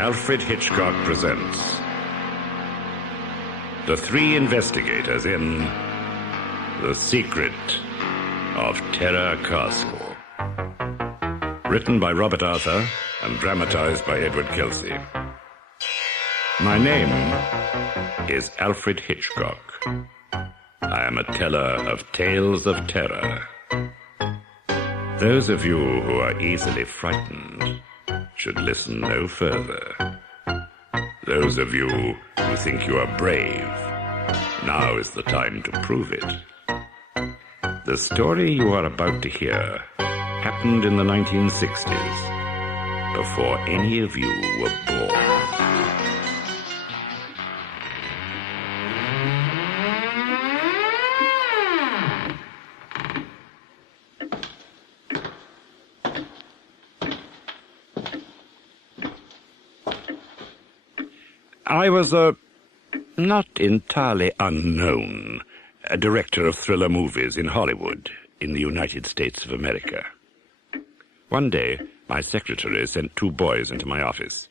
Alfred Hitchcock presents The Three Investigators in The Secret of Terror Castle. Written by Robert Arthur and dramatized by Edward Kelsey. My name is Alfred Hitchcock. I am a teller of tales of terror. Those of you who are easily frightened should listen no further. Those of you who think you are brave, now is the time to prove it. The story you are about to hear happened in the 1960s, before any of you were born. I was a not entirely unknown director of thriller movies in Hollywood, in the United States of America. One day, my secretary sent two boys into my office.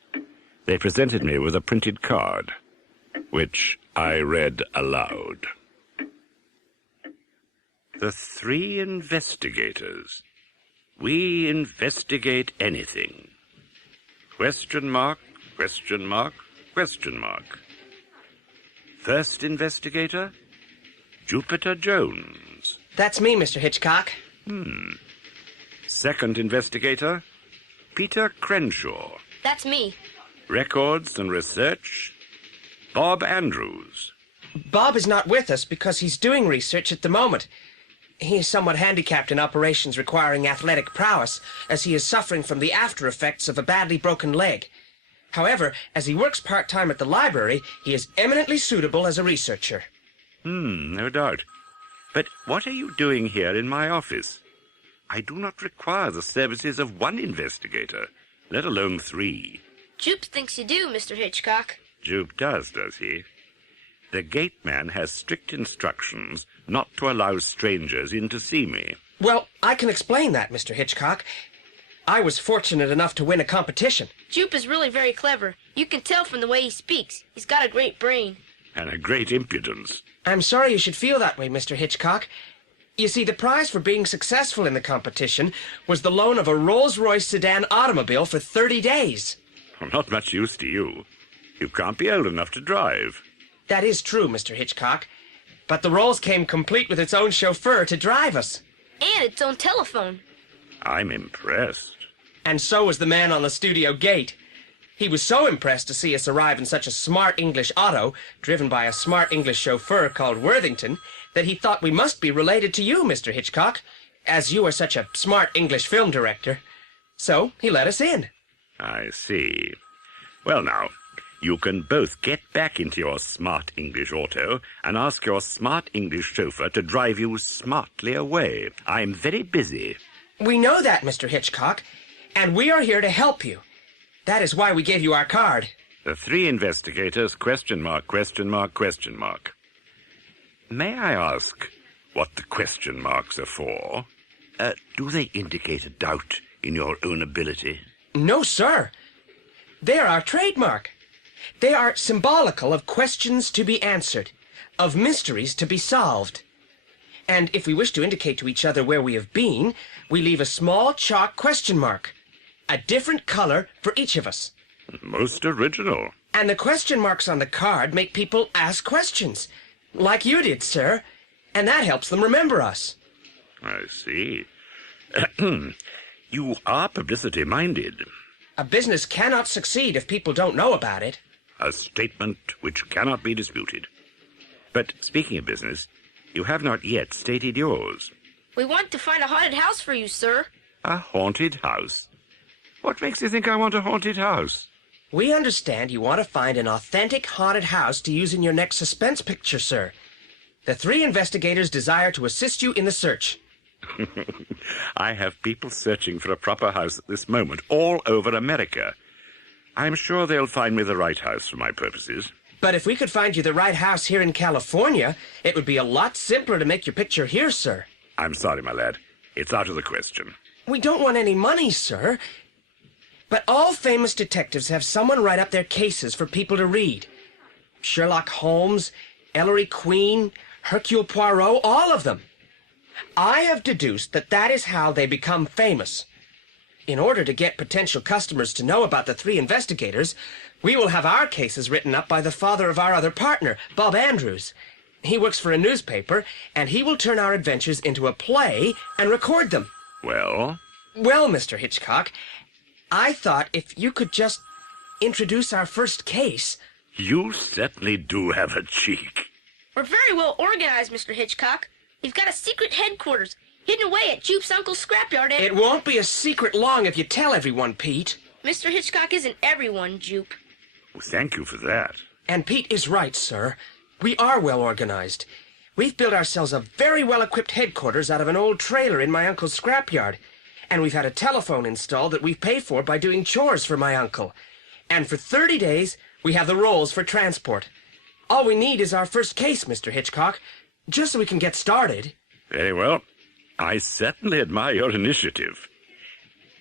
They presented me with a printed card, which I read aloud. The Three Investigators. We investigate anything. Question mark, question mark, question mark. First investigator, Jupiter Jones. That's me, Mr. Hitchcock. Second investigator, Peter Crenshaw. That's me. Records and research, Bob Andrews. Bob is not with us because he's doing research at the moment. He is somewhat handicapped in operations requiring athletic prowess, as he is suffering from the after effects of a badly broken leg. However, as he works part-time at the library, he is eminently suitable as a researcher. No doubt. But what are you doing here in my office? I do not require the services of one investigator, let alone three. Jupe thinks you do, Mr. Hitchcock. Jupe does he? The gate man has strict instructions not to allow strangers in to see me. Well, I can explain that, Mr. Hitchcock. I was fortunate enough to win a competition. Jupe is really very clever. You can tell from the way he speaks. He's got a great brain. And a great impudence. I'm sorry you should feel that way, Mr. Hitchcock. You see, the prize for being successful in the competition was the loan of a Rolls-Royce sedan automobile for 30 days. Well, not much use to you. You can't be old enough to drive. That is true, Mr. Hitchcock. But the Rolls came complete with its own chauffeur to drive us. And its own telephone. I'm impressed. And so was the man on the studio gate. He was so impressed to see us arrive in such a smart English auto, driven by a smart English chauffeur called Worthington, that he thought we must be related to you, Mr. Hitchcock, as you are such a smart English film director. So he let us in. I see. Well now, you can both get back into your smart English auto and ask your smart English chauffeur to drive you smartly away. I'm very busy. We know that, Mr. Hitchcock, and we are here to help you. That is why we gave you our card. The Three Investigators, question mark, question mark, question mark. May I ask what the question marks are for? Do they indicate a doubt in your own ability? No, sir. They are our trademark. They are symbolical of questions to be answered, of mysteries to be solved. And if we wish to indicate to each other where we have been, we leave a small chalk question mark, a different color for each of us. Most original. And the question marks on the card make people ask questions, like you did, sir, and that helps them remember us. I see. You are publicity-minded. A business cannot succeed if people don't know about it. A statement which cannot be disputed. But speaking of business, you have not yet stated yours. We want to find a haunted house for you, sir. A haunted house? What makes you think I want a haunted house? We understand you want to find an authentic haunted house to use in your next suspense picture, sir. The Three Investigators desire to assist you in the search. I have people searching for a proper house at this moment all over America. I'm sure they'll find me the right house for my purposes. But if we could find you the right house here in California, it would be a lot simpler to make your picture here, sir. I'm sorry, my lad. It's out of the question. We don't want any money, sir. But all famous detectives have someone write up their cases for people to read. Sherlock Holmes, Ellery Queen, Hercule Poirot, all of them. I have deduced that that is how they become famous. In order to get potential customers to know about the three investigators, we will have our cases written up by the father of our other partner, Bob Andrews. He works for a newspaper, and he will turn our adventures into a play and record them. Well? Well, Mr. Hitchcock, I thought if you could just introduce our first case. You certainly do have a cheek. We're very well organized, Mr. Hitchcock. We've got a secret headquarters hidden away at Jupe's uncle's scrapyard and... It won't be a secret long if you tell everyone, Pete. Mr. Hitchcock isn't everyone, Jupe. Well, thank you for that. And Pete is right, sir. We are well organized. We've built ourselves a very well-equipped headquarters out of an old trailer in my uncle's scrapyard. And we've had a telephone installed that we've paid for by doing chores for my uncle. And for 30 days, we have the rolls for transport. All we need is our first case, Mr. Hitchcock, just so we can get started. Very well. I certainly admire your initiative.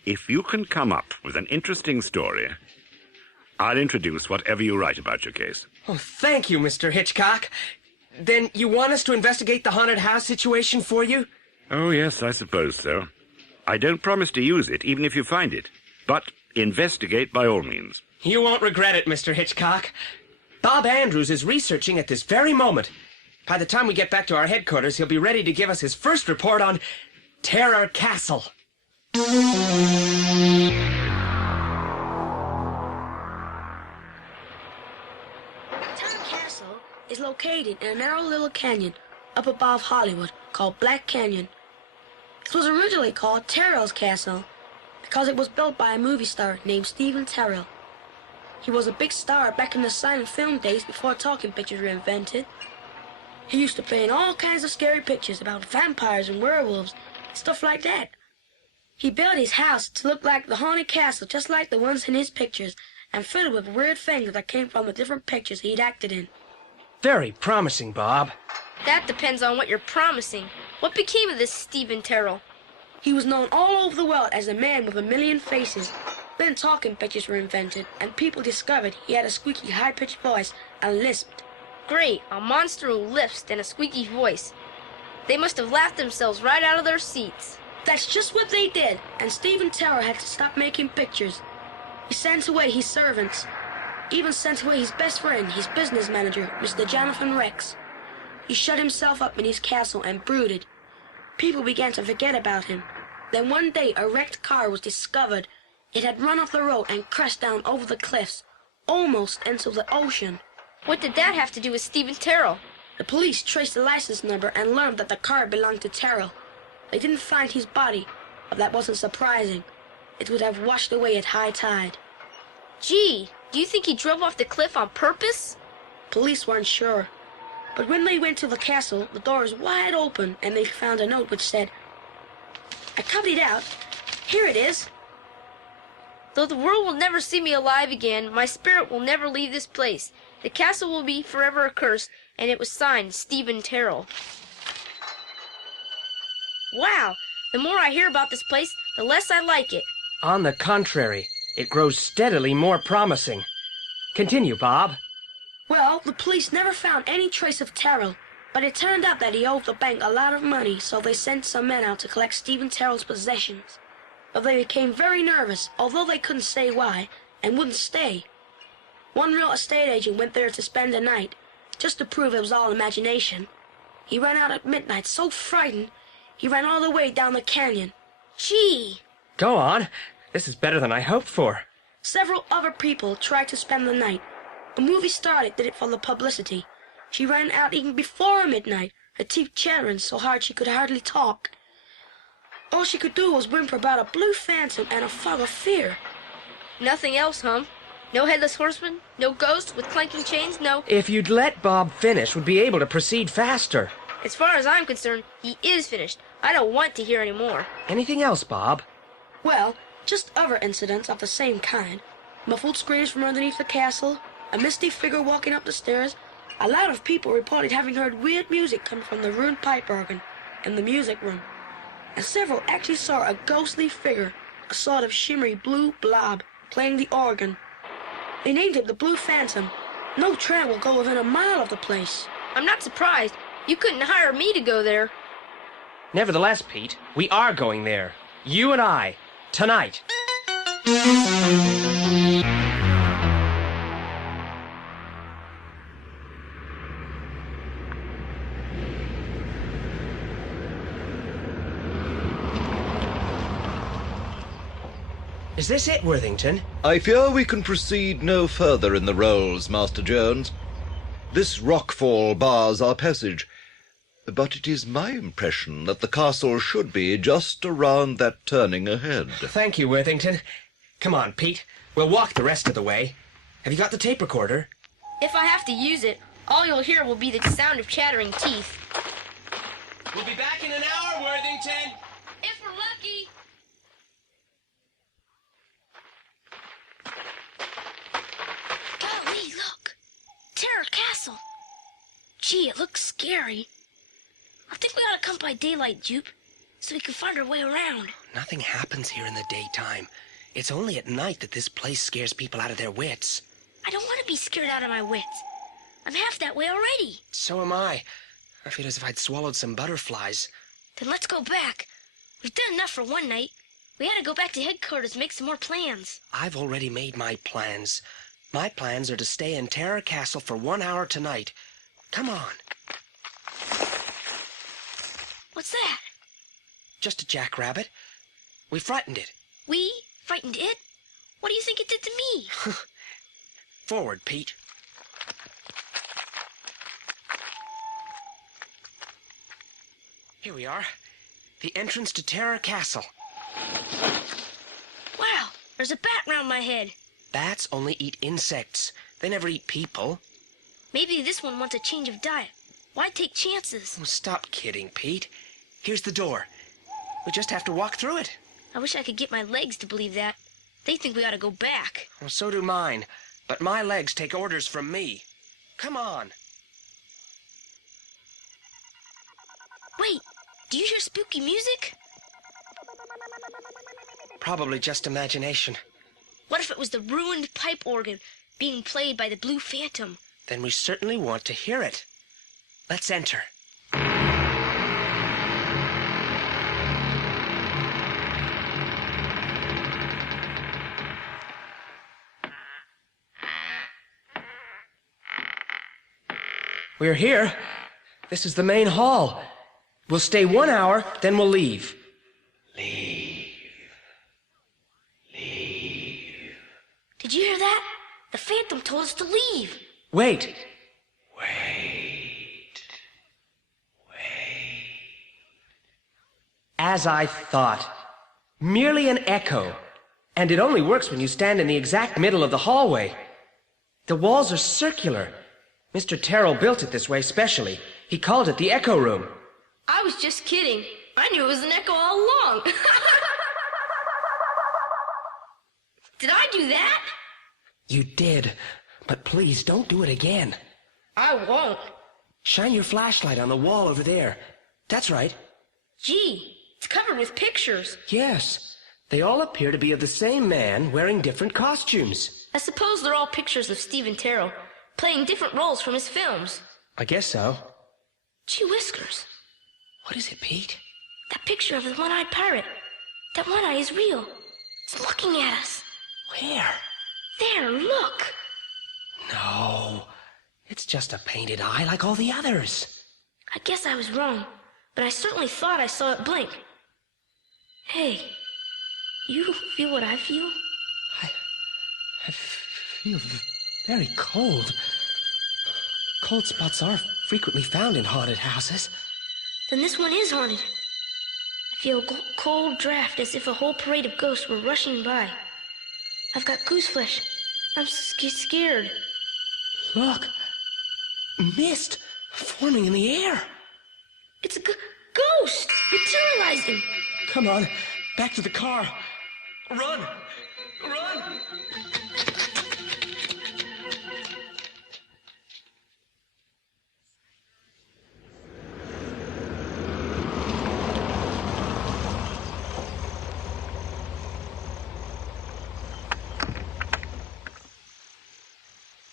If you can come up with an interesting story, I'll introduce whatever you write about your case. Oh, thank you, Mr. Hitchcock. Then you want us to investigate the haunted house situation for you? Oh, yes, I suppose so. I don't promise to use it, even if you find it. But investigate by all means. You won't regret it, Mr. Hitchcock. Bob Andrews is researching at this very moment. By the time we get back to our headquarters, he'll be ready to give us his first report on Terror Castle. Terror Castle is located in a narrow little canyon up above Hollywood called Black Canyon. It was originally called Terrell's Castle because it was built by a movie star named Stephen Terrell. He was a big star back in the silent film days before talking pictures were invented. He used to play in all kinds of scary pictures about vampires and werewolves and stuff like that. He built his house to look like the haunted castle just like the ones in his pictures and filled with weird things that came from the different pictures he'd acted in. Very promising, Bob. That depends on what you're promising. What became of this Stephen Terrell? He was known all over the world as the man with a million faces. Then talking pictures were invented, and people discovered he had a squeaky, high-pitched voice and lisped. Great, a monster who lisps and a squeaky voice. They must have laughed themselves right out of their seats. That's just what they did, and Stephen Terrell had to stop making pictures. He sent away his servants, even sent away his best friend, his business manager, Mr. Jonathan Rex. He shut himself up in his castle and brooded. People began to forget about him. Then one day a wrecked car was discovered. It had run off the road and crashed down over the cliffs, almost into the ocean. What did that have to do with Stephen Terrell? The police traced the license number and learned that the car belonged to Terrell. They didn't find his body, but that wasn't surprising. It would have washed away at high tide. Gee, do you think he drove off the cliff on purpose? Police weren't sure. But when they went to the castle, the door was wide open and they found a note which said, "I copied it out. Here it is. Though the world will never see me alive again, my spirit will never leave this place. The castle will be forever accursed," and it was signed Stephen Terrell. Wow, the more I hear about this place, the less I like it. On the contrary, it grows steadily more promising. Continue, Bob. Well, the police never found any trace of Terrell, but it turned out that he owed the bank a lot of money, so they sent some men out to collect Stephen Terrell's possessions. But they became very nervous, although they couldn't say why, and wouldn't stay. One real estate agent went there to spend the night, just to prove it was all imagination. He ran out at midnight, so frightened, he ran all the way down the canyon. Gee! Go on. This is better than I hoped for. Several other people tried to spend the night. A movie star did it for the publicity. She ran out even before midnight, her teeth chattering so hard she could hardly talk. All she could do was whimper about a blue phantom and a fog of fear. Nothing else, huh? No headless horseman? No ghost with clanking chains? No... If you'd let Bob finish, we'd be able to proceed faster. As far as I'm concerned, he is finished. I don't want to hear any more. Anything else, Bob? Well, just other incidents of the same kind. Muffled screams from underneath the castle, a misty figure walking up the stairs. A lot of people reported having heard weird music come from the ruined pipe organ in the music room. And several actually saw a ghostly figure, a sort of shimmery blue blob, playing the organ. They named it the Blue Phantom. No train will go within a mile of the place. I'm not surprised. You couldn't hire me to go there. Nevertheless, Pete, we are going there. You and I. Tonight. Is this it, Worthington? I fear we can proceed no further in the rolls, Master Jones. This rockfall bars our passage, but it is my impression that the castle should be just around that turning ahead. Thank you, Worthington. Come on, Pete. We'll walk the rest of the way. Have you got the tape recorder? If I have to use it, all you'll hear will be the sound of chattering teeth. We'll be back in an hour, Worthington. If we're lucky. Golly, look. Terror Castle. Gee, it looks scary. I think we ought to come by daylight, Jupe, so we can find our way around. Nothing happens here in the daytime. It's only at night that this place scares people out of their wits. I don't want to be scared out of my wits. I'm half that way already. So am I. I feel as if I'd swallowed some butterflies. Then let's go back. We've done enough for one night. We ought to go back to headquarters and make some more plans. I've already made my plans. My plans are to stay in Terror Castle for 1 hour tonight. Come on. What's that? Just a jackrabbit. We frightened it. We frightened it? What do you think it did to me? Forward, Pete. Here we are. The entrance to Terror Castle. Wow, there's a bat round my head. Bats only eat insects. They never eat people. Maybe this one wants a change of diet. Why take chances? Oh, stop kidding, Pete. Here's the door. We just have to walk through it. I wish I could get my legs to believe that. They think we ought to go back. Well, so do mine. But my legs take orders from me. Come on. Wait, do you hear spooky music? Probably just imagination. What if it was the ruined pipe organ being played by the Blue Phantom? Then we certainly want to hear it. Let's enter. We're here. This is the main hall. We'll stay 1 hour, then we'll leave. Leave. Leave. Did you hear that? The Phantom told us to leave. Wait. As I thought. Merely an echo. And it only works when you stand in the exact middle of the hallway. The walls are circular. Mr. Terrell built it this way specially. He called it the Echo Room. I was just kidding. I knew it was an echo all along. Did I do that? You did. But please don't do it again. I won't. Shine your flashlight on the wall over there. That's right. Gee, it's covered with pictures. Yes. They all appear to be of the same man wearing different costumes. I suppose they're all pictures of Stephen Terrell, playing different roles from his films. I guess so. Gee whiskers. What is it, Pete? That picture of the one-eyed pirate. That one eye is real. It's looking at us. Where? There, look. No. It's just a painted eye like all the others. I guess I was wrong, but I certainly thought I saw it blink. Hey, you feel what I feel? I feel very cold. Cold spots are frequently found in haunted houses. Then this one is haunted. I feel a cold draft as if a whole parade of ghosts were rushing by. I've got goose flesh. I'm scared. Look. Mist forming in the air. It's a ghost materializing. Come on, back to the car. Run! Run!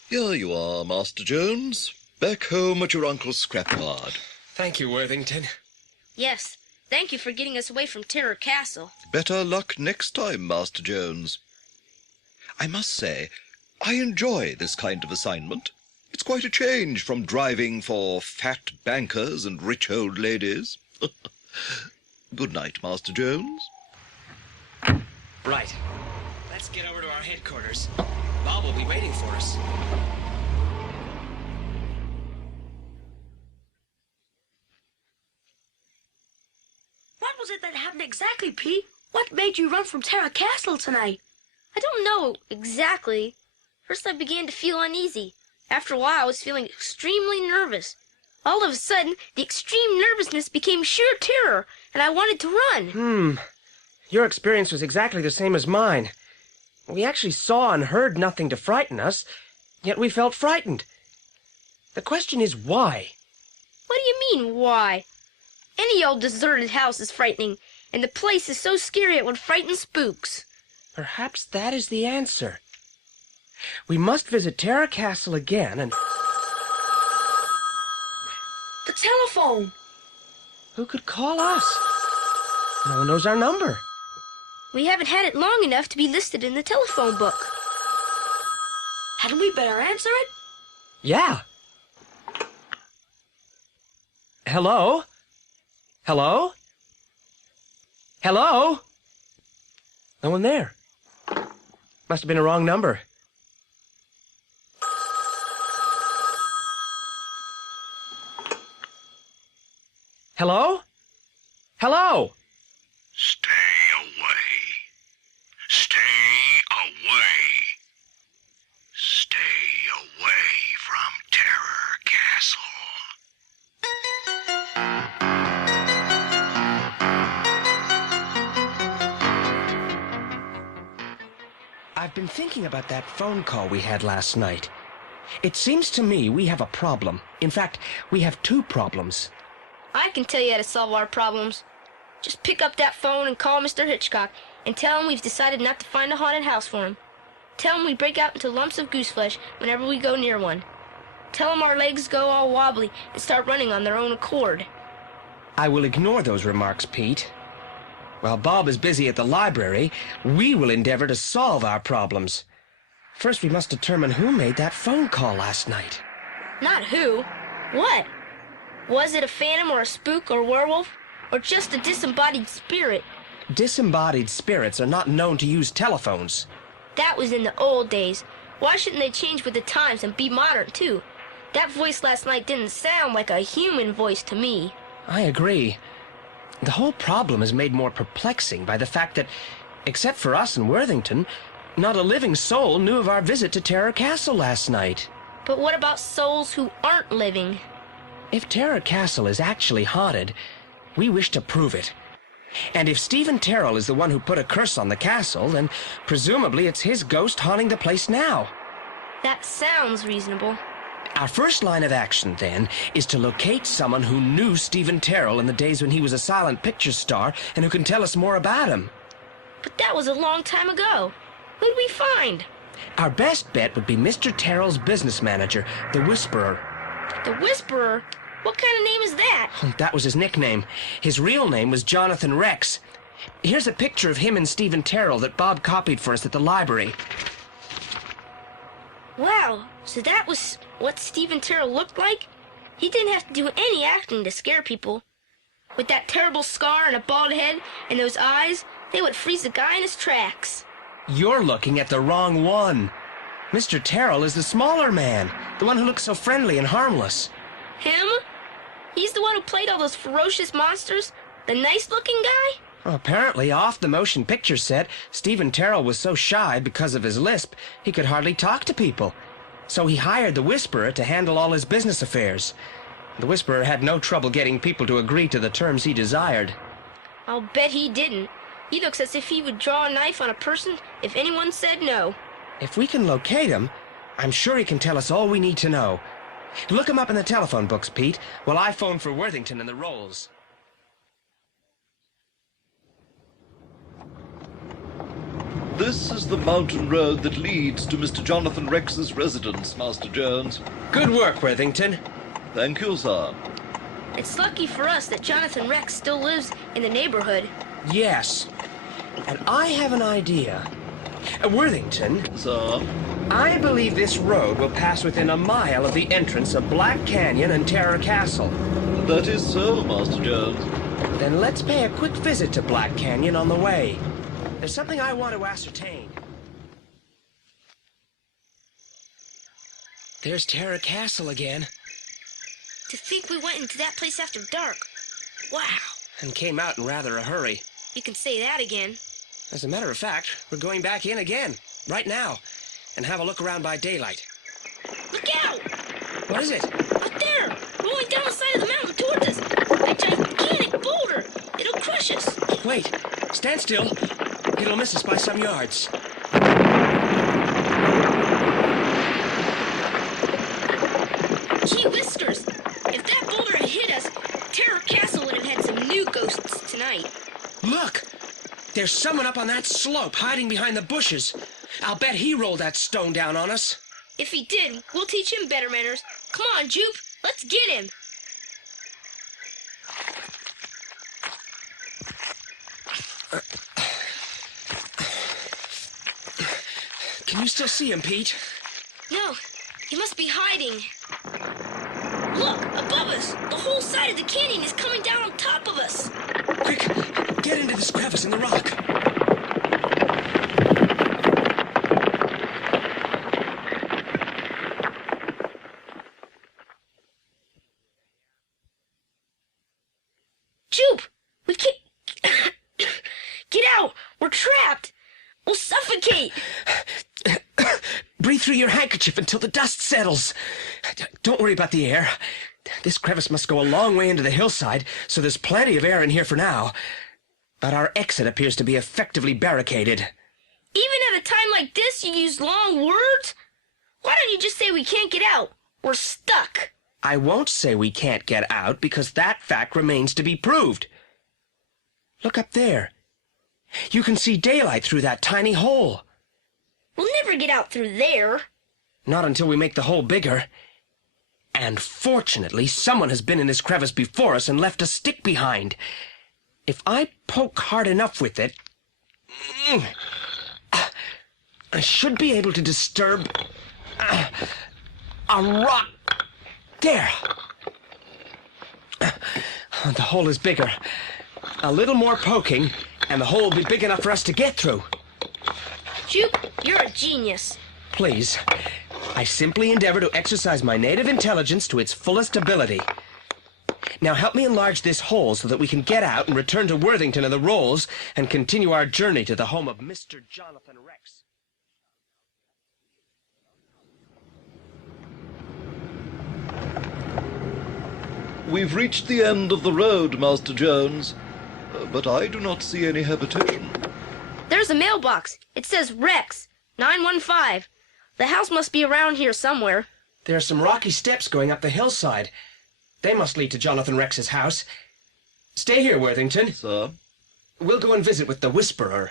Here you are, Master Jones. Back home at your uncle's scrapyard. Thank you, Worthington. Yes, thank you for getting us away from Terror Castle. Better luck next time, Master Jones. I must say, I enjoy this kind of assignment. It's quite a change from driving for fat bankers and rich old ladies. Good night, Master Jones. Right. Let's get over to our headquarters. Bob will be waiting for us. What was it that happened exactly, Pete? What made you run from Terra Castle tonight? I don't know exactly. First I began to feel uneasy. After a while I was feeling extremely nervous. All of a sudden, the extreme nervousness became sheer terror, and I wanted to run. Your experience was exactly the same as mine. We actually saw and heard nothing to frighten us, yet we felt frightened. The question is why? What do you mean, why? Any old deserted house is frightening, and the place is so scary it would frighten spooks. Perhaps that is the answer. We must visit Terra Castle again and... The telephone! Who could call us? No one knows our number. We haven't had it long enough to be listed in the telephone book. Hadn't we better answer it? Yeah. Hello? Hello? Hello? No one there. Must have been a wrong number. Hello? Hello? Stay away. Stay away. Stay away from Terror Castle. I've been thinking about that phone call we had last night. It seems to me we have a problem. In fact, we have two problems. I can tell you how to solve our problems. Just pick up that phone and call Mr. Hitchcock and tell him we've decided not to find a haunted house for him. Tell him we break out into lumps of goose flesh whenever we go near one. Tell him our legs go all wobbly and start running on their own accord. I will ignore those remarks, Pete. While Bob is busy at the library, we will endeavor to solve our problems. First, we must determine who made that phone call last night. Not who. What? Was it a phantom or a spook or werewolf? Or just a disembodied spirit? Disembodied spirits are not known to use telephones. That was in the old days. Why shouldn't they change with the times and be modern, too? That voice last night didn't sound like a human voice to me. I agree. The whole problem is made more perplexing by the fact that, except for us in Worthington, not a living soul knew of our visit to Terror Castle last night. But what about souls who aren't living? If Terror Castle is actually haunted, we wish to prove it. And if Stephen Terrell is the one who put a curse on the castle, then presumably it's his ghost haunting the place now. That sounds reasonable. Our first line of action, then, is to locate someone who knew Stephen Terrell in the days when he was a silent picture star and who can tell us more about him. But that was a long time ago. Who'd we find? Our best bet would be Mr. Terrell's business manager, the Whisperer. The Whisperer? What kind of name is that? That was his nickname. His real name was Jonathan Rex. Here's a picture of him and Stephen Terrell that Bob copied for us at the library. Wow, so that was what Stephen Terrell looked like? He didn't have to do any acting to scare people. With that terrible scar and a bald head and those eyes, they would freeze a guy in his tracks. You're looking at the wrong one. Mr. Terrell is the smaller man, the one who looks so friendly and harmless. Him? He's the one who played all those ferocious monsters? The nice-looking guy? Well, apparently, off the motion picture set, Stephen Terrell was so shy because of his lisp, he could hardly talk to people. So he hired the Whisperer to handle all his business affairs. The Whisperer had no trouble getting people to agree to the terms he desired. I'll bet he didn't. He looks as if he would draw a knife on a person if anyone said no. If we can locate him, I'm sure he can tell us all we need to know. Look him up in the telephone books, Pete, while I phone for Worthington and the Rolls. This is the mountain road that leads to Mr. Jonathan Rex's residence, Master Jones. Good work, Worthington. Thank you, sir. It's lucky for us that Jonathan Rex still lives in the neighborhood. Yes. And I have an idea. Worthington, Sir? I believe this road will pass within a mile of the entrance of Black Canyon and Terror Castle. That is so, Master Jones. Then let's pay a quick visit to Black Canyon on the way. There's something I want to ascertain. There's Terror Castle again. To think we went into that place after dark. Wow. And came out in rather a hurry. You can say that again. As a matter of fact, we're going back in again, right now, and have a look around by daylight. Look out! What is it? Up there! Rolling down the side of the mountain towards us! A gigantic boulder! It'll crush us! Wait, stand still. It'll miss us by some yards. Gee whiskers! If that boulder had hit us, Terror Castle would have had some new ghosts tonight. Look! There's someone up on that slope hiding behind the bushes. I'll bet he rolled that stone down on us. If he did, we'll teach him better manners. Come on, Jupe, let's get him. Can you still see him, Pete? No, he must be hiding. Look, above us! The whole side of the canyon is coming down on top of us! Quick, get into this crevice in the rock. Jupe! We can't... Get out! We're trapped! We'll suffocate! Breathe through your handkerchief until the dust settles. Don't worry about the air. This crevice must go a long way into the hillside, so there's plenty of air in here for now. But our exit appears to be effectively barricaded. Even at a time like this, you use long words? Why don't you just say we can't get out? We're stuck. I won't say we can't get out, because that fact remains to be proved. Look up there. You can see daylight through that tiny hole. We'll never get out through there. Not until we make the hole bigger. And fortunately, someone has been in this crevice before us and left a stick behind. If I poke hard enough with it, I should be able to disturb a rock. There. The hole is bigger. A little more poking, and the hole will be big enough for us to get through. Jupe, you're a genius. Please. I simply endeavor to exercise my native intelligence to its fullest ability. Now help me enlarge this hole so that we can get out and return to Worthington and the Rolls and continue our journey to the home of Mr. Jonathan Rex. We've reached the end of the road, Master Jones, but I do not see any habitation. There's a mailbox. It says Rex, 915. The house must be around here somewhere. There are some rocky steps going up the hillside. They must lead to Jonathan Rex's house. Stay here, Worthington. Sir? We'll go and visit with the Whisperer.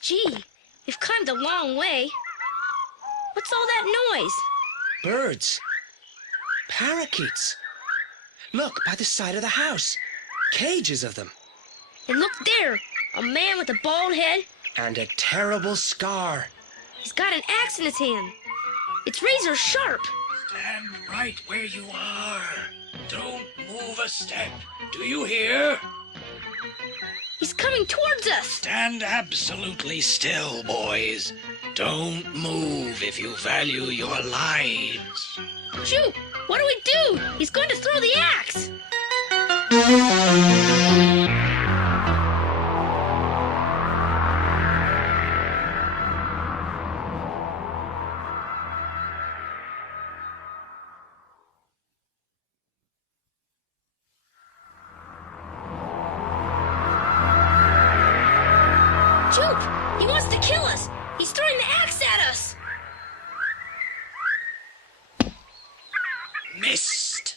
Gee, we've climbed a long way. What's all that noise? Birds. Parakeets. Look, by the side of the house. Cages of them. And look there, a man with a bald head. And a terrible scar. He's got an axe in his hand. It's razor sharp. Stand right where you are. Don't move a step. Do you hear? He's coming towards us. Stand absolutely still, boys. Don't move if you value your lives. Shoot! What do we do? He's going to throw the axe. Jupe! He wants to kill us! He's throwing the axe at us! Missed.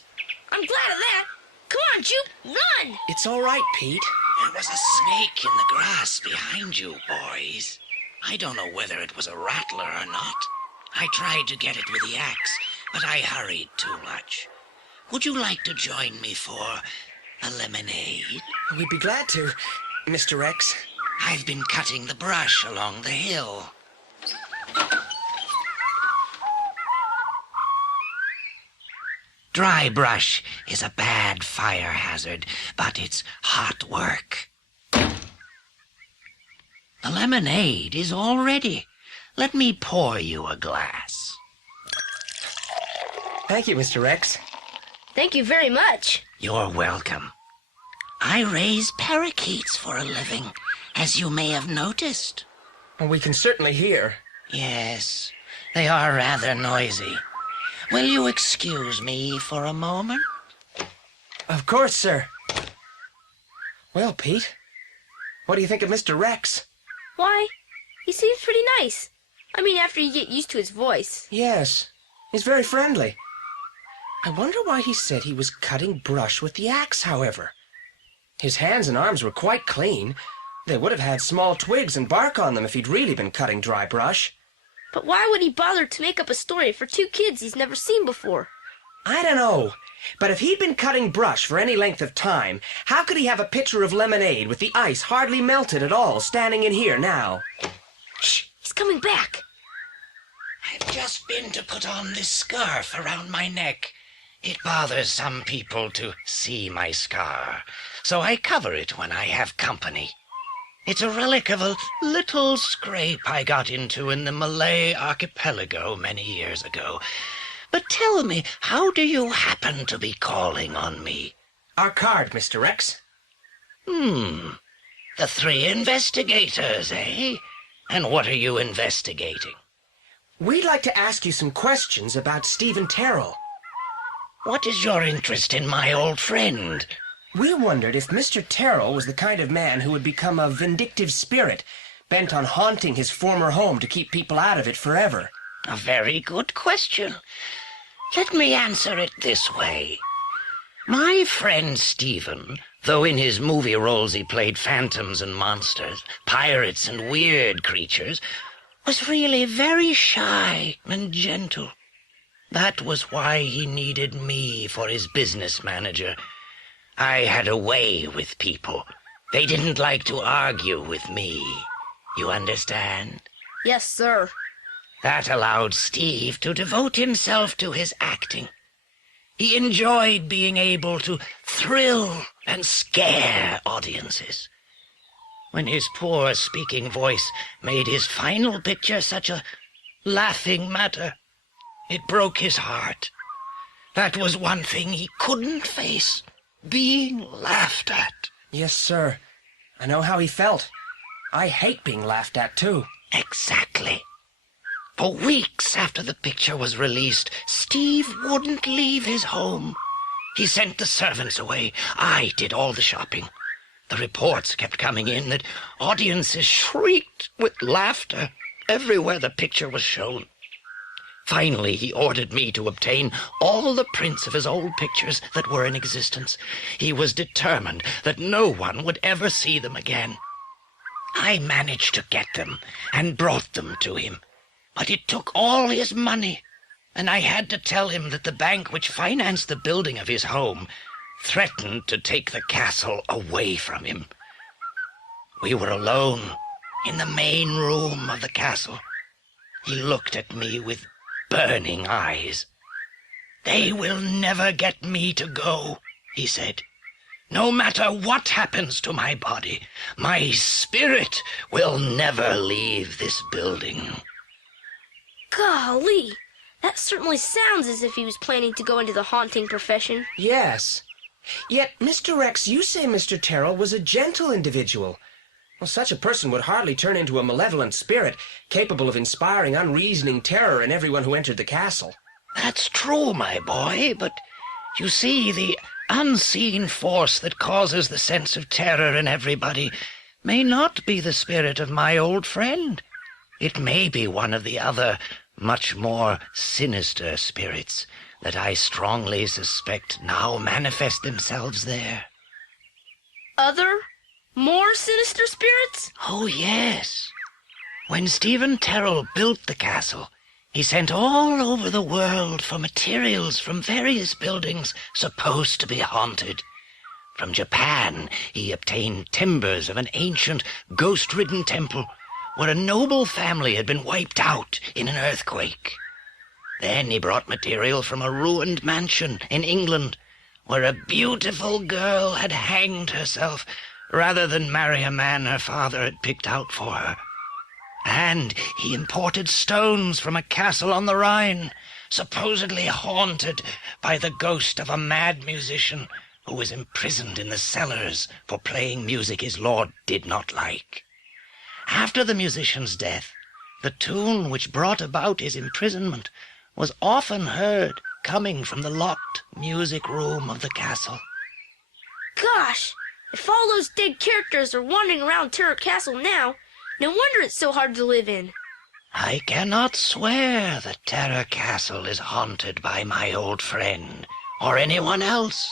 I'm glad of that! Come on, Jupe! Run! It's all right, Pete. There was a snake in the grass behind you, boys. I don't know whether it was a rattler or not. I tried to get it with the axe, but I hurried too much. Would you like to join me for a lemonade? We'd be glad to, Mr. Rex. I've been cutting the brush along the hill. Dry brush is a bad fire hazard, but it's hot work. The lemonade is all ready. Let me pour you a glass. Thank you, Mr. Rex. Thank you very much. You're welcome. I raise parakeets for a living, as you may have noticed. Well, we can certainly hear. Yes, they are rather noisy. Will you excuse me for a moment? Of course, sir. Well, Pete, what do you think of Mr. Rex? Why, he seems pretty nice. I mean, after you get used to his voice. Yes, he's very friendly. I wonder why he said he was cutting brush with the axe, however. His hands and arms were quite clean. They would have had small twigs and bark on them if he'd really been cutting dry brush. But why would he bother to make up a story for two kids he's never seen before? I don't know. But if he'd been cutting brush for any length of time, how could he have a pitcher of lemonade with the ice hardly melted at all standing in here now? Shh, he's coming back. I've just been to put on this scarf around my neck. It bothers some people to see my scar, so I cover it when I have company. It's a relic of a little scrape I got into in the Malay archipelago many years ago. But tell me, how do you happen to be calling on me? Our card, Mr. Rex. The three investigators, eh? And what are you investigating? We'd like to ask you some questions about Stephen Terrell. What is your interest in my old friend? We wondered if Mr. Terrell was the kind of man who would become a vindictive spirit, bent on haunting his former home to keep people out of it forever. A very good question. Let me answer it this way. My friend Stephen, though in his movie roles he played phantoms and monsters, pirates and weird creatures, was really very shy and gentle. That was why he needed me for his business manager. I had a way with people. They didn't like to argue with me. You understand? Yes, sir. That allowed Steve to devote himself to his acting. He enjoyed being able to thrill and scare audiences. When his poor speaking voice made his final picture such a laughing matter, it broke his heart. That was one thing he couldn't face, being laughed at. Yes, sir. I know how he felt. I hate being laughed at, too. Exactly. For weeks after the picture was released, Steve wouldn't leave his home. He sent the servants away. I did all the shopping. The reports kept coming in that audiences shrieked with laughter everywhere the picture was shown. Finally, he ordered me to obtain all the prints of his old pictures that were in existence. He was determined that no one would ever see them again. I managed to get them and brought them to him. But it took all his money, and I had to tell him that the bank which financed the building of his home threatened to take the castle away from him. We were alone in the main room of the castle. He looked at me with burning eyes. "They will never get me to go," he said. "No matter what happens to my body, my spirit will never leave this building." Golly, that certainly sounds as if he was planning to go into the haunting profession. Yes. Yet, Mr. Rex, you say Mr. Terrell was a gentle individual. Well, such a person would hardly turn into a malevolent spirit, capable of inspiring unreasoning terror in everyone who entered the castle. That's true, my boy, but you see, the unseen force that causes the sense of terror in everybody may not be the spirit of my old friend. It may be one of the other, much more sinister spirits that I strongly suspect now manifest themselves there. Other, more sinister spirits? Oh, yes. When Stephen Terrell built the castle, he sent all over the world for materials from various buildings supposed to be haunted. From Japan, he obtained timbers of an ancient, ghost-ridden temple where a noble family had been wiped out in an earthquake. Then he brought material from a ruined mansion in England where a beautiful girl had hanged herself rather than marry a man her father had picked out for her. And he imported stones from a castle on the Rhine, supposedly haunted by the ghost of a mad musician who was imprisoned in the cellars for playing music his lord did not like. After the musician's death, the tune which brought about his imprisonment was often heard coming from the locked music room of the castle. Gosh, if all those dead characters are wandering around Terror Castle now, no wonder it's so hard to live in. I cannot swear that Terror Castle is haunted by my old friend or anyone else,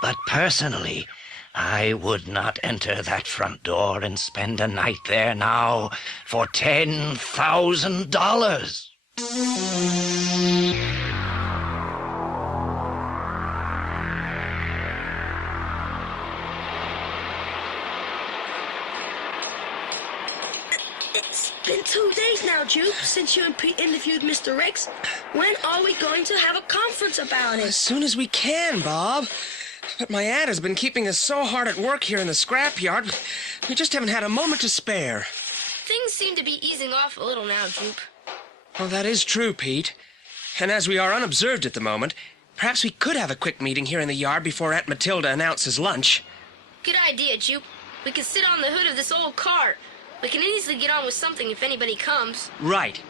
but personally, I would not enter that front door and spend a night there now for $10,000. It's been 2 days now, Jupe, since you and Pete interviewed Mr. Rex. When are we going to have a conference about it? As soon as we can, Bob. But my aunt has been keeping us so hard at work here in the scrapyard, we just haven't had a moment to spare. Things seem to be easing off a little now, Jupe. Well, that is true, Pete. And as we are unobserved at the moment, perhaps we could have a quick meeting here in the yard before Aunt Matilda announces lunch. Good idea, Jupe. We can sit on the hood of this old cart. We can easily get on with something if anybody comes. Right.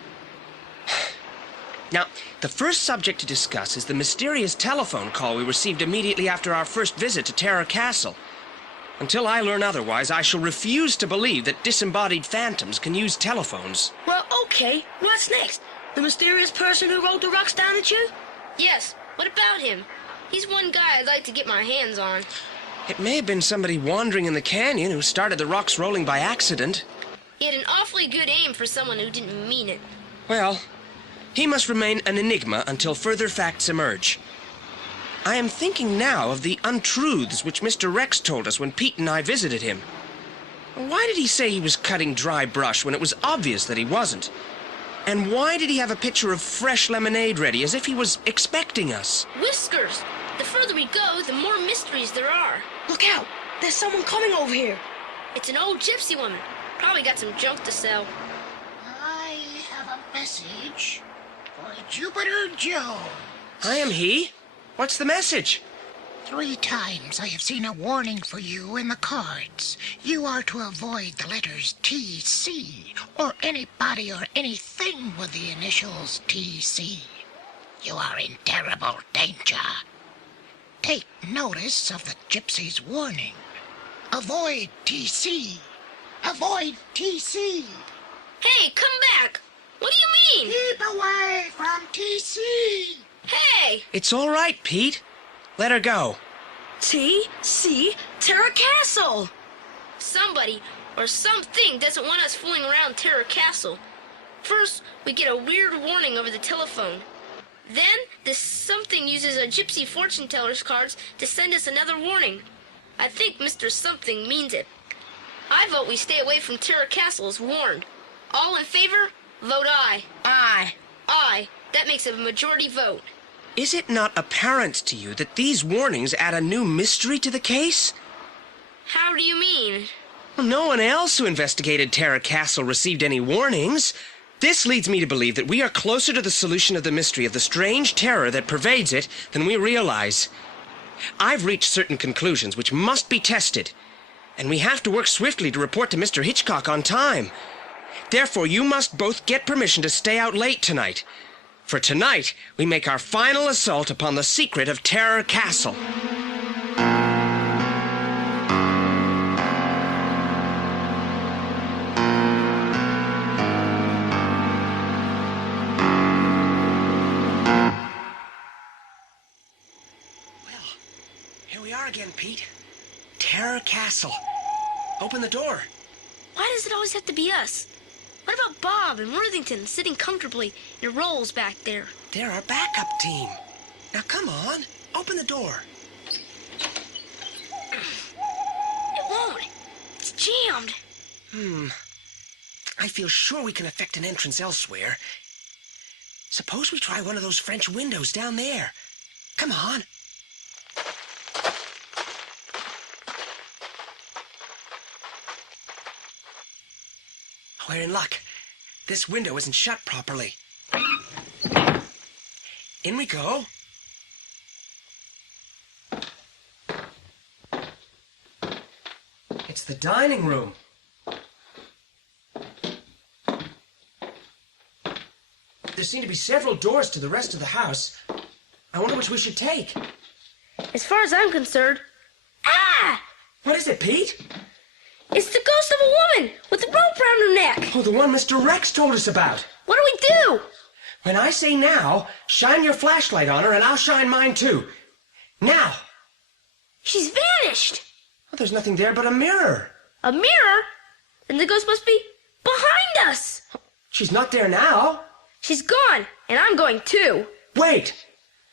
Now, the first subject to discuss is the mysterious telephone call we received immediately after our first visit to Terror Castle. Until I learn otherwise, I shall refuse to believe that disembodied phantoms can use telephones. Well, okay. What's next? The mysterious person who rolled the rocks down at you? Yes, what about him? He's one guy I'd like to get my hands on. It may have been somebody wandering in the canyon who started the rocks rolling by accident. He had an awfully good aim for someone who didn't mean it. Well, he must remain an enigma until further facts emerge. I am thinking now of the untruths which Mr. Rex told us when Pete and I visited him. Why did he say he was cutting dry brush when it was obvious that he wasn't? And why did he have a pitcher of fresh lemonade ready as if he was expecting us? Whiskers! The further we go, the more mysteries there are. Look out! There's someone coming over here. It's an old gypsy woman. Probably got some junk to sell. I have a message for Jupiter Joe. I am he. What's the message? 3 times I have seen a warning for you in the cards. You are to avoid the letters T.C. or anybody or anything with the initials T.C. You are in terrible danger. Take notice of the gypsy's warning. Avoid T.C. Avoid T.C. Hey, come back! What do you mean? Keep away from T.C. Hey! It's all right, Pete. Let her go. T.C. Terror Castle! Somebody or something doesn't want us fooling around Terror Castle. First, we get a weird warning over the telephone. Then, this something uses a gypsy fortune teller's cards to send us another warning. I think Mr. Something means it. I vote we stay away from Terror Castle as warned. All in favor? Vote aye. Aye. Aye. That makes a majority vote. Is it not apparent to you that these warnings add a new mystery to the case? How do you mean? Well, no one else who investigated Terror Castle received any warnings. This leads me to believe that we are closer to the solution of the mystery of the strange terror that pervades it than we realize. I've reached certain conclusions which must be tested, and we have to work swiftly to report to Mr. Hitchcock on time. Therefore, you must both get permission to stay out late tonight. For tonight, we make our final assault upon the secret of Terror Castle. are again, Pete. Terror Castle. Open the door. Why does it always have to be us? What about Bob and Worthington sitting comfortably in their roles back there? They're our backup team. Now come on, open the door. It won't. It's jammed. I feel sure we can effect an entrance elsewhere. Suppose we try one of those French windows down there. Come on. We're in luck. This window isn't shut properly. In we go. It's the dining room. There seem to be several doors to the rest of the house. I wonder which we should take. As far as I'm concerned... Ah! What is it, Pete? It's the ghost of a woman with a rope around her neck. Oh, the one Mr. Rex told us about. What do we do? When I say now, shine your flashlight on her and I'll shine mine too. Now. She's vanished. Well, there's nothing there but a mirror. A mirror? Then the ghost must be behind us. She's not there now. She's gone, and I'm going too. Wait.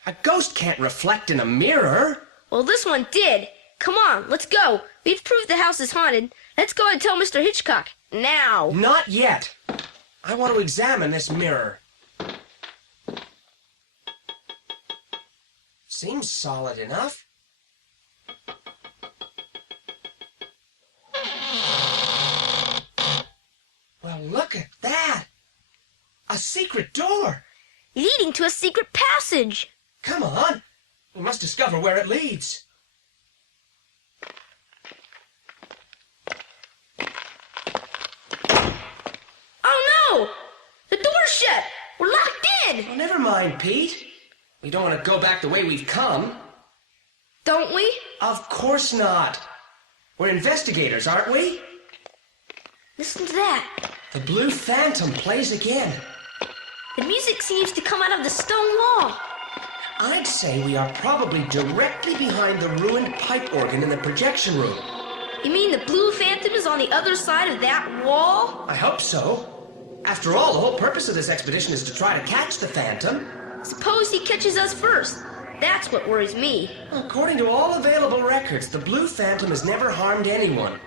A ghost can't reflect in a mirror. Well, this one did. Come on, let's go. We've proved the house is haunted. Let's go and tell Mr. Hitchcock. Now. Not yet. I want to examine this mirror. Seems solid enough. Well, look at that. A secret door. Leading to a secret passage. Come on. We must discover where it leads. Oh, no! The door's shut. We're locked in. Oh, never mind, Pete. We don't want to go back the way we've come. Don't we? Of course not. We're investigators, aren't we? Listen to that. The Blue Phantom plays again. The music seems to come out of the stone wall. I'd say we are probably directly behind the ruined pipe organ in the projection room. You mean the Blue Phantom is on the other side of that wall? I hope so. After all, the whole purpose of this expedition is to try to catch the Phantom. Suppose he catches us first. That's what worries me. According to all available records, the Blue Phantom has never harmed anyone.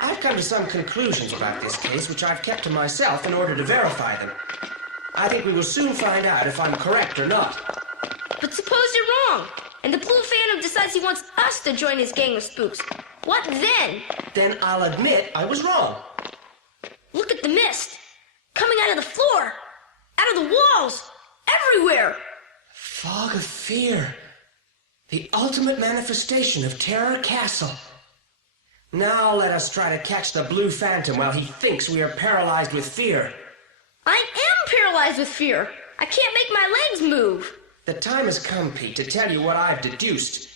I've come to some conclusions about this case, which I've kept to myself in order to verify them. I think we will soon find out if I'm correct or not. But suppose you're wrong, and the Blue Phantom decides he wants us to join his gang of spooks. What then? Then I'll admit I was wrong. Look at the mist. Coming out of the floor. Out of the walls. Everywhere. Fog of fear. The ultimate manifestation of Terror Castle. Now let us try to catch the Blue Phantom while he thinks we are paralyzed with fear. I am paralyzed with fear. I can't make my legs move. The time has come, Pete, to tell you what I've deduced.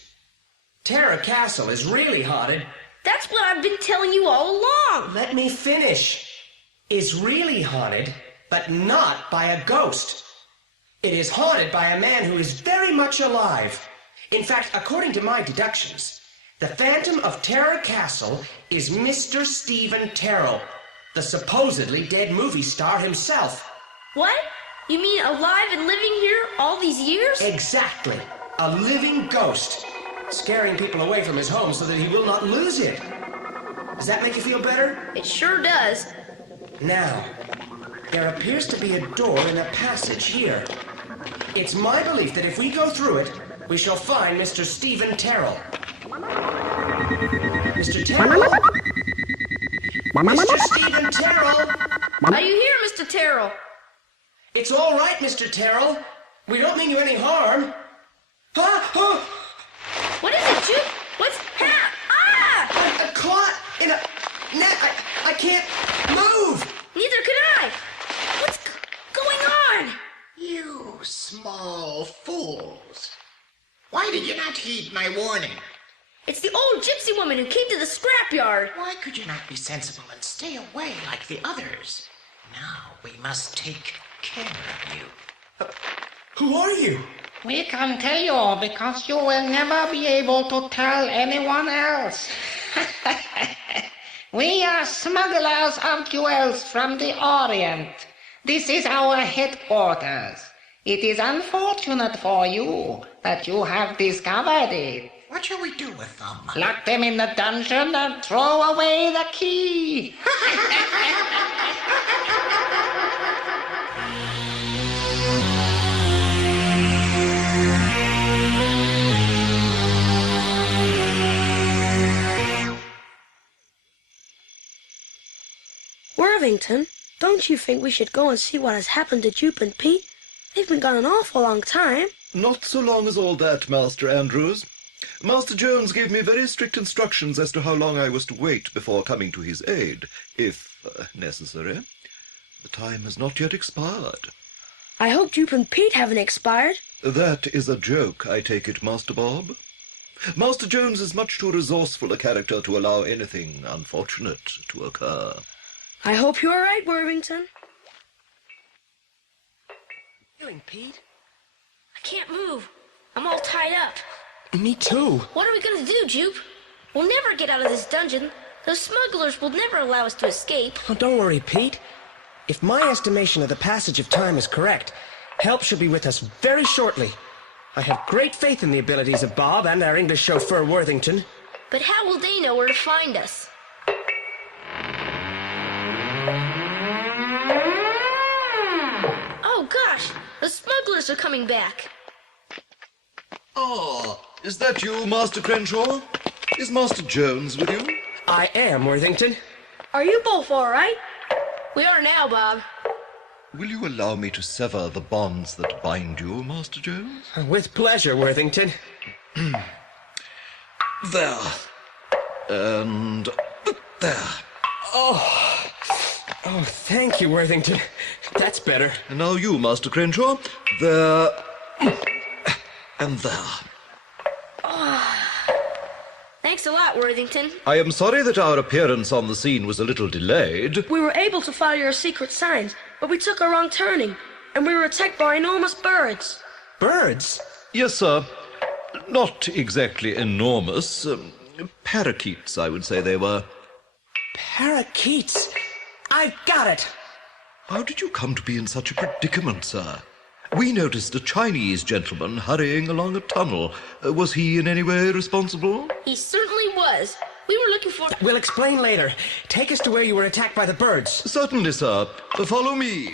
Terror Castle is really haunted. That's what I've been telling you all along. Let me finish. Is really haunted, but not by a ghost. It is haunted by a man who is very much alive. In fact, according to my deductions, the Phantom of Terror Castle is Mr. Stephen Terrell, the supposedly dead movie star himself. What? You mean alive and living here all these years? Exactly. A living ghost, scaring people away from his home so that he will not lose it. Does that make you feel better? It sure does. Now, there appears to be a door in a passage here. It's my belief that if we go through it, we shall find Mr. Stephen Terrell. Mr. Terrell? Mr. Stephen Terrell? Are you here, Mr. Terrell? It's all right, Mr. Terrell. We don't mean you any harm. Ah! What is it, Jude? What's A clot in a net. I can't move. Neither can I. What's going on? You small fools. Why did you not heed my warning? It's the old gypsy woman who came to the scrapyard. Why could you not be sensible and stay away like the others? Now we must take care of you. Who are you? We can tell you because you will never be able to tell anyone else. We are smugglers of jewels from the Orient. This is our headquarters. It is unfortunate for you that you have discovered it. What shall we do with them? Lock them in the dungeon and throw away the key. Worthington, don't you think we should go and see what has happened to Jupe and Pete? They've been gone an awful long time. Not so long as all that, Master Andrews. Master Jones gave me very strict instructions as to how long I was to wait before coming to his aid, if necessary. The time has not yet expired. I hope Jupe and Pete haven't expired. That is a joke, I take it, Master Bob. Master Jones is much too resourceful a character to allow anything unfortunate to occur. I hope you're right, Worthington. Doing, Pete? I can't move. I'm all tied up. Me too. What are we gonna do, Jupe? We'll never get out of this dungeon. Those smugglers will never allow us to escape. Oh, don't worry, Pete. If my estimation of the passage of time is correct, help should be with us very shortly. I have great faith in the abilities of Bob and our English chauffeur, Worthington. But how will they know where to find us? Oh, gosh! The smugglers are coming back. Ah, is that you, Master Crenshaw? Is Master Jones with you? I am, Worthington. Are you both all right? We are now, Bob. Will you allow me to sever the bonds that bind you, Master Jones? With pleasure, Worthington. There. And there. Oh, thank you, Worthington. That's better. And now you, Master Crenshaw. There. And there. Thanks a lot, Worthington. I am sorry that our appearance on the scene was a little delayed. We were able to follow your secret signs, but we took a wrong turning, and we were attacked by enormous birds. Birds? Yes, sir. Not exactly enormous. Parakeets, I would say they were. Parakeets? I've got it. How did you come to be in such a predicament, sir? We noticed a Chinese gentleman hurrying along a tunnel. Was he in any way responsible? He certainly was. We were looking for... We'll explain later. Take us to where you were attacked by the birds. Certainly, sir. Follow me.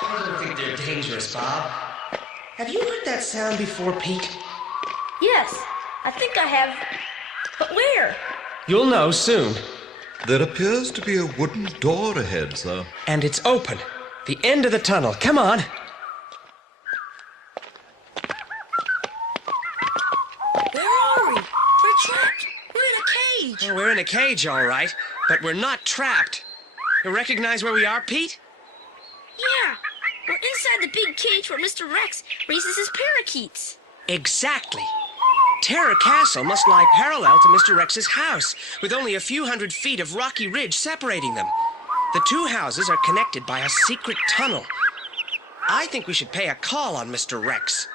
I don't think they're dangerous, Bob. Have you heard that sound before, Pete? Yes, I think I have. But where? You'll know soon. There appears to be a wooden door ahead, sir. And it's open. The end of the tunnel. Come on. Where are we? We're trapped. We're in a cage. Oh, we're in a cage, all right. But we're not trapped. You recognize where we are, Pete? Yeah, we're inside the big cage where Mr. Rex raises his parakeets. Exactly. Terror Castle must lie parallel to Mr. Rex's house, with only a few hundred feet of rocky ridge separating them. The two houses are connected by a secret tunnel. I think we should pay a call on Mr. Rex.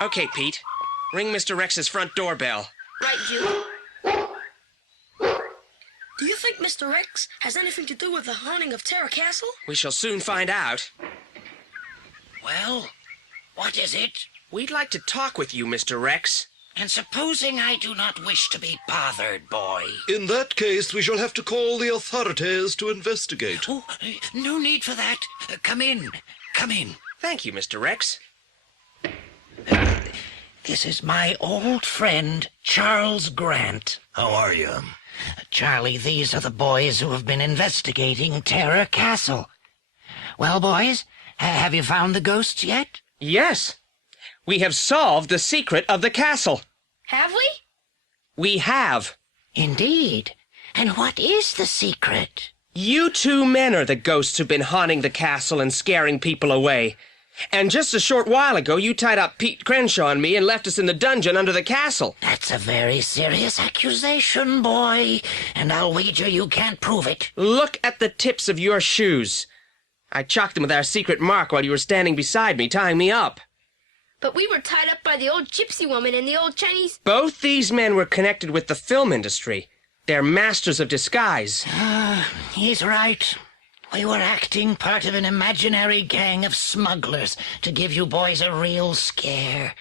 Okay, Pete. Ring Mr. Rex's front doorbell. Right, Jupe. Do you think Mr. Rex has anything to do with the haunting of Terror Castle? We shall soon find out. Well, what is it? We'd like to talk with you, Mr. Rex. And supposing I do not wish to be bothered, boy? In that case, we shall have to call the authorities to investigate. Oh, no need for that. Come in. Come in. Thank you, Mr. Rex. This is my old friend, Charles Grant. How are you? Charlie, these are the boys who have been investigating Terror Castle. Well, boys, have you found the ghosts yet? Yes. We have solved the secret of the castle. Have we? We have. Indeed. And what is the secret? You two men are the ghosts who've been haunting the castle and scaring people away. And just a short while ago, you tied up Pete Crenshaw and me and left us in the dungeon under the castle. That's a very serious accusation, boy, and I'll wager you can't prove it. Look at the tips of your shoes. I chalked them with our secret mark while you were standing beside me, tying me up. But we were tied up by the old gypsy woman and the old Chinese... Both these men were connected with the film industry. They're masters of disguise. He's right. We were acting part of an imaginary gang of smugglers to give you boys a real scare.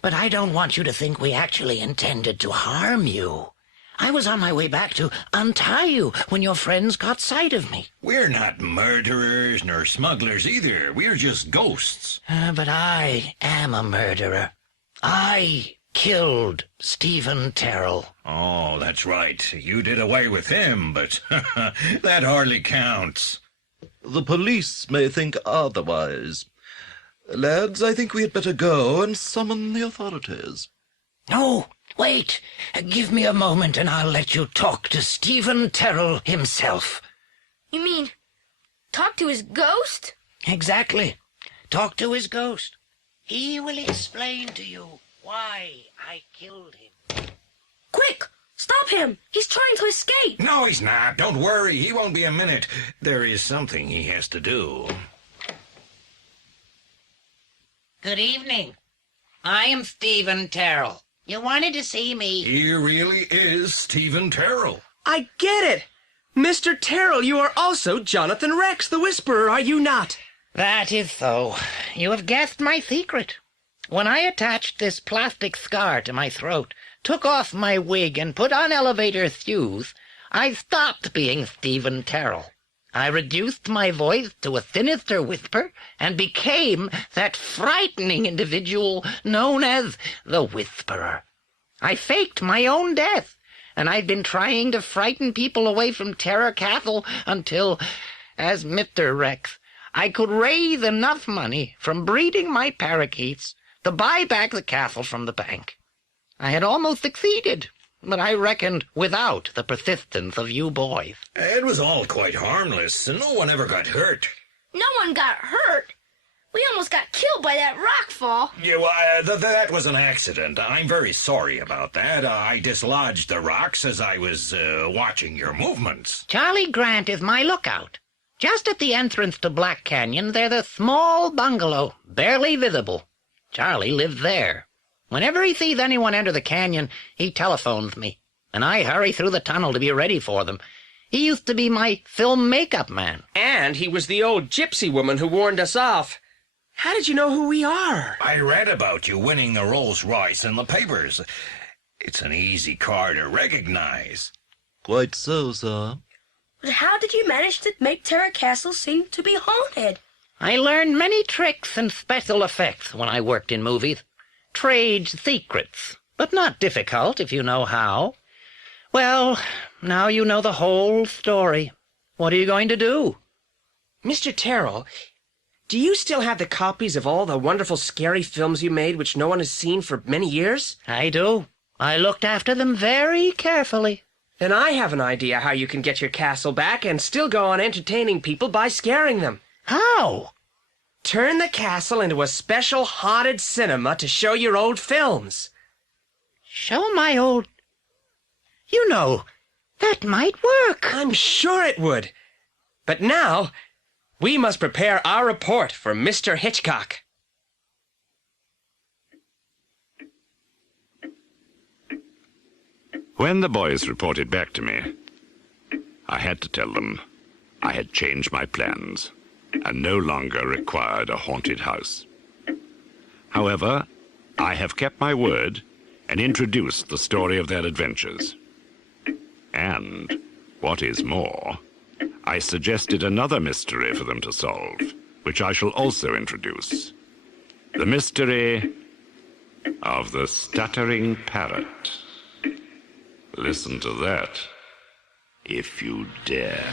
But I don't want you to think we actually intended to harm you. I was on my way back to untie you when your friends caught sight of me. We're not murderers nor smugglers either. We're just ghosts. But I am a murderer. I killed Stephen Terrell. Oh, that's right. You did away with him, but that hardly counts. The police may think otherwise. Lads, I think we had better go and summon the authorities. No, wait. Give me a moment and I'll let you talk to Stephen Terrell himself. You mean, talk to his ghost? Exactly. Talk to his ghost. He will explain to you why I killed him. Quick! Stop him! He's trying to escape! No, he's not. Don't worry. He won't be a minute. There is something he has to do. Good evening. I am Stephen Terrell. You wanted to see me. He really is Stephen Terrell. I get it! Mr. Terrell, you are also Jonathan Rex, the Whisperer, are you not? That is so. You have guessed my secret. When I attached this plastic scar to my throat, took off my wig, and put on elevator shoes, I stopped being Stephen Terrell. I reduced my voice to a sinister whisper and became that frightening individual known as the Whisperer. I faked my own death, and I've been trying to frighten people away from Terror Castle until, as Mr. Rex, I could raise enough money from breeding my parakeets to buy back the castle from the bank. I had almost succeeded, but I reckoned without the persistence of you boys. It was all quite harmless, and no one ever got hurt. No one got hurt. We almost got killed by that rock fall. Yeah, well, that was an accident. I'm very sorry about that. I dislodged the rocks as I was watching your movements. Charlie Grant is my lookout. Just at the entrance to Black Canyon, there's a small bungalow, barely visible. Charlie lives there. Whenever he sees anyone enter the canyon, he telephones me, and I hurry through the tunnel to be ready for them. He used to be my film makeup man. And he was the old gypsy woman who warned us off. How did you know who we are? I read about you winning a Rolls-Royce in the papers. It's an easy car to recognize. Quite so, sir. But how did you manage to make Terror Castle seem to be haunted? I learned many tricks and special effects when I worked in movies. Trade secrets, but not difficult if you know how. Well, now you know the whole story. What are you going to do? Mr. Terrell, do you still have the copies of all the wonderful scary films you made which no one has seen for many years? I do. I looked after them very carefully. Then I have an idea how you can get your castle back and still go on entertaining people by scaring them. How? Turn the castle into a special haunted cinema to show your old films. Show my old... You know, that might work. I'm sure it would. But now, we must prepare our report for Mr. Hitchcock. When the boys reported back to me, I had to tell them I had changed my plans and no longer required a haunted house. However, I have kept my word and introduced the story of their adventures. And, what is more, I suggested another mystery for them to solve, which I shall also introduce. The mystery of the stuttering parrot. Listen to that, if you dare.